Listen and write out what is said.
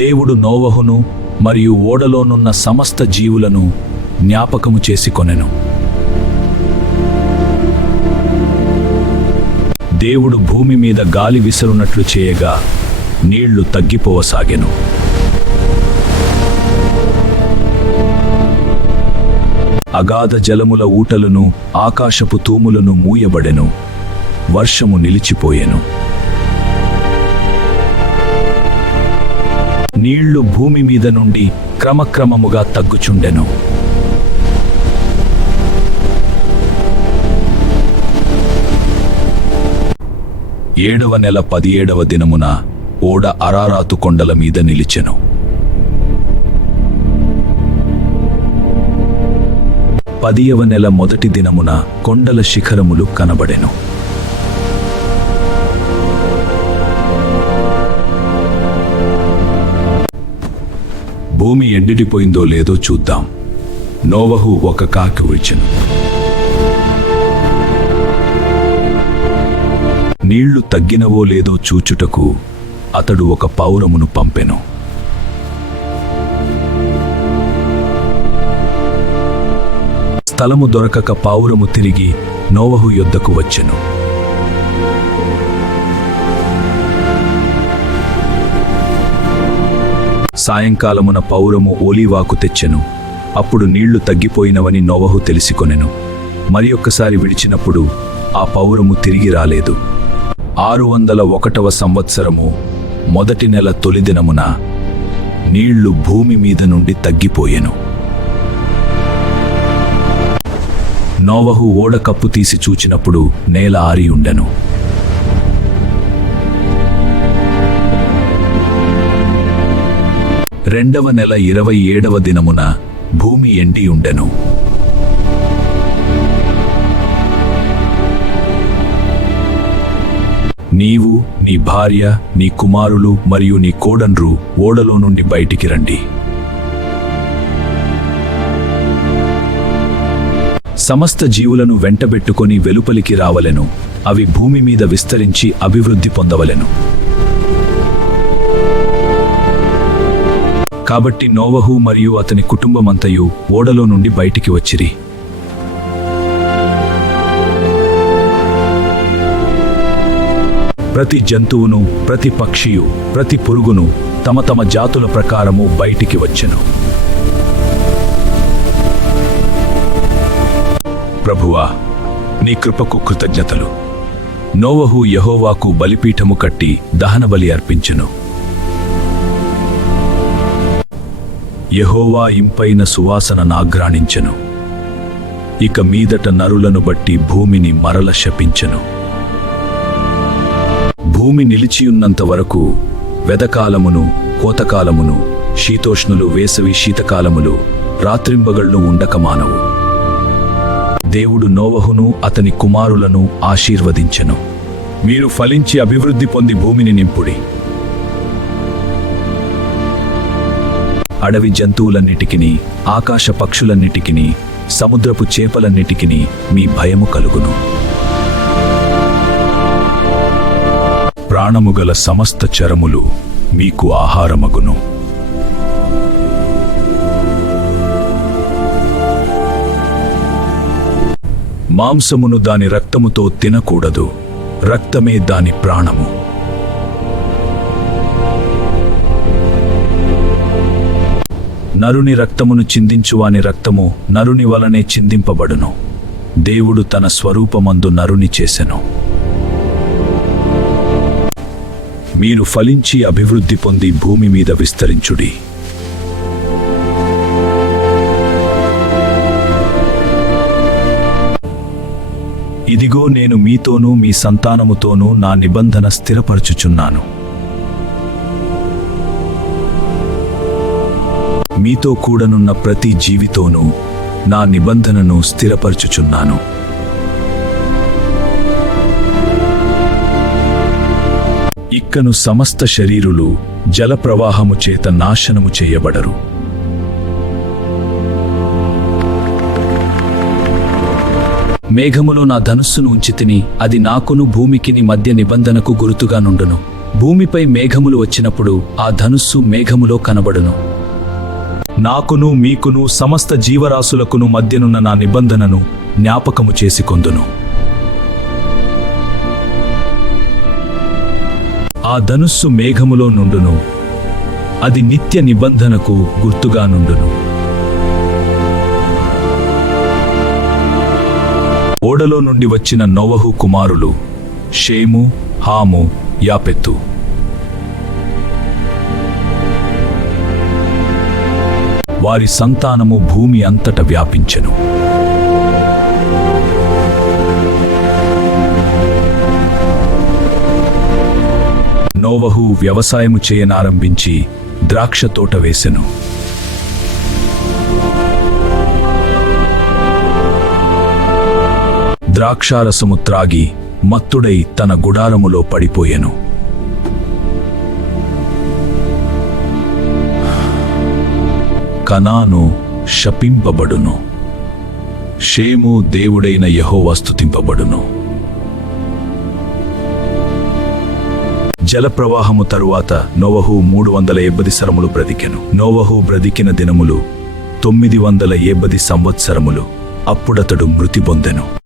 దేవుడు నోవహును మరియు ఓడలోనున్న సమస్త జీవులను జ్ఞాపకము చేసుకొనెను. దేవుడు భూమి మీద గాలి విసరునట్లు చేయగా నీళ్లు తగ్గిపోవసాగెను. అగాధ జలముల ఊటలను ఆకాశపు తూములను మూయబడెను. వర్షము నిలిచిపోయెను. నీళ్లు భూమి మీద నుండి క్రమక్రమముగా తగ్గుచుండెను. ఏడవ నెల 17వ దినమున ఓడ అరారాతు కొండల మీద నిలిచెను. 10వ నెల మొదటి దినమున కొండల శిఖరములు కనబడెను. భూమి ఎండిపోయిందో లేదో చూద్దాం. నోవహు ఒక కాకి ఊర్చెను. నీళ్లు తగ్గినవో లేదో చూచుటకు అతడు ఒక పౌరమును పంపెను. స్థలము దొరకక పావురము తిరిగి నోవహు యొద్దకు వచ్చెను. సాయంకాలమున పౌరము ఓలీవాకు తెచ్చెను. అప్పుడు నీళ్లు తగ్గిపోయినవని నోవహు తెలిసికొనెను. మరి ఒక్కసారి విడిచినప్పుడు ఆ పౌరము తిరిగి రాలేదు. 601వ సంవత్సరము మొదటి నెల తొలి దినమున నీళ్లు భూమి మీద నుండి తగ్గిపోయెను. నోవహు ఓడ కప్పు తీసి చూచినప్పుడు నేల ఆరి ఉండెను. రెండవ నెల 27వ దినమున భూమి ఎండి ఉండెను. నీవు, నీ భార్య, నీ కుమారులు మరియు నీ కోడన్రు ఓడలో నుండి బయటికి రండి. సమస్త జీవులను వెంటబెట్టుకొని వెలుపలికి రావలెను. అవి భూమి మీద విస్తరించి అభివృద్ధి పొందవలెను. కాబట్టి నోవహు మరియు అతని కుటుంబమంతయు ఓడలో నుండి బయటికి వచ్చిరి. ప్రతి జంతువును, ప్రతి పక్షియు, ప్రతి పురుగును తమ తమ జాతుల ప్రకారము బయటికి వచ్చెను. ప్రభువా, నీ కృపకు కృతజ్ఞతలు. నోవహు యెహోవాకు బలిపీఠము కట్టి దహనబలి అర్పించెను. యెహోవా ఇంపైన సువాసన నాగ్రాణించెను. ఇక మీదట నరులను బట్టి భూమిని మరల శపించెను. భూమి నిలిచియున్నంత వరకు వెదకాలమును, కోతకాలమును, శీతోష్ణులు, వేసవి శీతకాలములు, రాత్రింబగళ్ళు ఉండకమానవు. దేవుడు నోవహును అతని కుమారులను ఆశీర్వదించెను. మీరు ఫలించి అభివృద్ధి పొంది భూమిని నింపుడి. అడవి జంతువులన్నిటికిని, ఆకాశ పక్షులన్నిటికిని, సముద్రపు చేపలన్నిటికిని మీ భయము కలుగును. ప్రాణముగల సమస్త చరములు మీకు ఆహారమగును. మాంసమును దాని రక్తముతో తినకూడదు. రక్తమే దాని ప్రాణము. నరుని రక్తమును చిందించువాని రక్తము నరుని వలనే చిందింపబడును. దేవుడు తన స్వరూపమందు నరుని చేసెను. మీరు ఫలించి అభివృద్ధి పొంది భూమి మీద విస్తరించుడి. ఇదిగో, నేను మీతోనూ మీ సంతానముతోనూ నా నిబంధన స్థిరపరచుచున్నాను. మీతో కూడనున్న ప్రతి జీవితోనూ నా నిబంధనను స్థిరపరచుచున్నాను. ఇక్కను సమస్త శరీరులు జలప్రవాహము చేత నాశనము చేయబడరు. మేఘములో నా ధనుస్సును ఉంచితిని. అది నాకును భూమికిని మధ్య నిబంధనకు గురుతుగా నుండును. భూమిపై మేఘములు వచ్చినప్పుడు ఆ ధనుస్సు మేఘములో కనబడును. నాకును మీకును సమస్త జీవరాశులకును మధ్యనున్న నా నిబంధనను జ్ఞాపకము చేసుకొందును. ఆ ధనుస్సు మేఘములో నుండును. అది నిత్య నిబంధనకు గుర్తుగా నుండును. ఓడలో నుండి వచ్చిన నోవహు కుమారులు షేము, హాము, యాపెత్తు. వారి సంతానము భూమి అంతట వ్యాపించెను. నోవహు వ్యవసాయము చేయనారంభించి ద్రాక్ష తోట వేసెను. ద్రాక్షారసము త్రాగి మత్తుడై తన గుడారములో పడిపోయెను. కనాను శపింపబడును. షేము దేవుడైన యెహోవా స్తుతింపబడును. జలప్రవాహము తరువాత నోవహు 380 సరములు బ్రతికెను. నోవహు బ్రతికిన దినములు 980 సంవత్సరములు. అప్పుడతడు మృతి పొందెను.